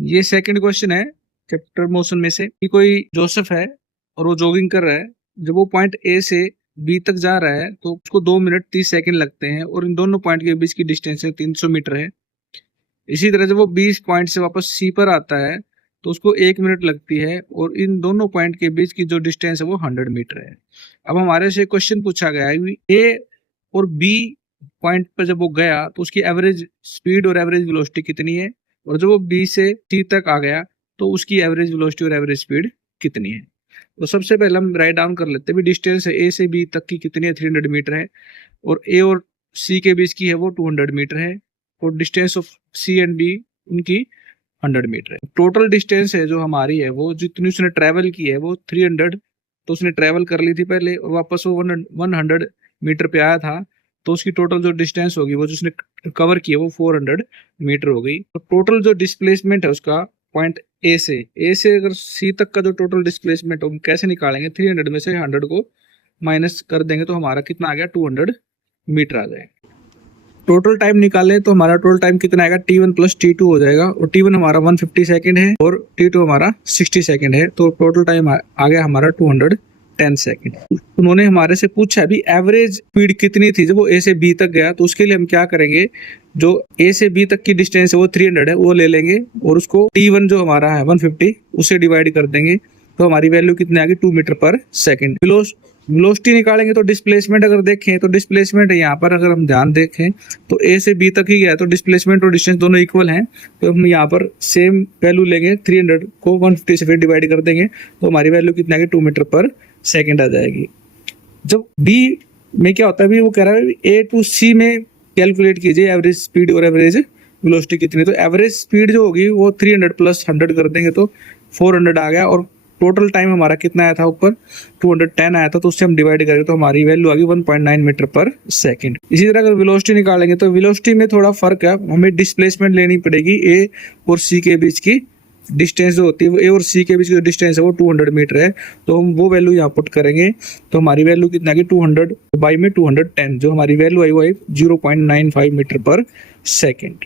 ये second question है chapter motion में से कि कोई जोसेफ है और वो जॉगिंग कर रहा है। जब वो पॉइंट ए से बी तक जा रहा है तो उसको 2 मिनट 30 सेकंड लगते हैं और इन दोनों पॉइंट के बीच की डिस्टेंस है 300 मीटर है। इसी तरह जब वो 20 पॉइंट से वापस सी पर आता है तो उसको 1 मिनट लगती है और इन दोनों पॉइंट के बीच की जो डिस्टेंस है वो 100 मीटर है। अब हमारे से क्वेश्चन पूछा गया है कि ए और बी पॉइंट पर जब वो गया तो उसकी एवरेज स्पीड और एवरेज वेलोसिटी कितनी है, और जब वो बी से सी तक आ गया तो उसकी एवरेज वेलोसिटी और एवरेज स्पीड कितनी है। तो सबसे पहले हम राइट डाउन कर लेते हैं भी डिस्टेंस है ए से बी तक की कितनी है, 300 मीटर है, और ए और सी के बीच की है वो 200 मीटर है, और distance of C and D उनकी 100 मीटर है। टोटल डिस्टेंस है जो हमारी है वो जितनी उसने ट्रैवल की है वो 300, तो उसने ट्रैवल कर ली थी पहले और वापस वो 100 मीटर पे आया था, तो उसकी टोटल जो डिस्टेंस होगी वो जो उसने कवर की है वो 400 मीटर हो गई। तो टोटल जो डिस्प्लेसमेंट है उसका पॉइंट ए से अगर सी तक का जो टोटल डिस्प्लेसमेंट हम कैसे निकालेंगे, 300 में से 100 को माइनस कर देंगे तो हमारा कितना आ गया, 200 मीटर आ जाएगा। टोटल टाइम निकाले तो हमारा टोटल टाइम कितना आएगा, T1 प्लस T2 हो जाएगा, और T1 हमारा 150 सेकंड है और T2 हमारा 60 सेकंड है, तो टोटल टाइम आ गया हमारा 210 सेकंड। उन्होंने हमारे से पूछा भी एवरेज स्पीड कितनी थी जब वो ए से बी तक गया, तो उसके लिए हम क्या करेंगे, जो ए से बी तक की डिस्टेंस है वो 300 है वो ले लेंगे और उसको T1 जो हमारा है 150 उसे डिवाइड कर देंगे, तो हमारी वैल्यू कितनी आ गई, 2 मीटर पर सेकंड। वेलोसिटी निकालेंगे तो डिस्प्लेसमेंट अगर देखें तो डिस्प्लेसमेंट यहाँ पर अगर हम ध्यान देखें तो ए से बी तक ही गया, तो डिस्प्लेसमेंट और डिस्टेंस दोनों इक्वल हैं, तो हम यहाँ पर सेम वैल्यू लेंगे, 300 को 150 से फिर डिवाइड कर देंगे तो हमारी वैल्यू कितनी आएगी, 2 मीटर पर सेकंड आ जाएगी। जब बी में क्या होता है भी वो कह रहा है ए टू सी में कैलकुलेट कीजिए एवरेज स्पीड और एवरेज वेलोसिटी कितनी, तो एवरेज स्पीड जो होगी वो 300 प्लस 100 कर देंगे तो 400 आ गया, और टोटल टाइम हमारा कितना आया था ऊपर 210 आया था, तो उससे हम डिवाइड करेंगे तो हमारी वैल्यू आ गई 1.9 मीटर पर सेकंड। इसी तरह अगर वेलोसिटी निकालेंगे तो वेलोसिटी में थोड़ा फर्क है, हमें डिस्प्लेसमेंट लेनी पड़ेगी ए और सी के बीच की डिस्टेंस जो होती है वो ए और सी के बीच की जो डिस्टेंस है वो 200 मीटर है, तो हम वो वैल्यू यहाँ पुट करेंगे तो हमारी वैल्यू कितना की 200 बाई में 210, जो हमारी वैल्यू आई वो आई 0.95 मीटर पर सेकेंड।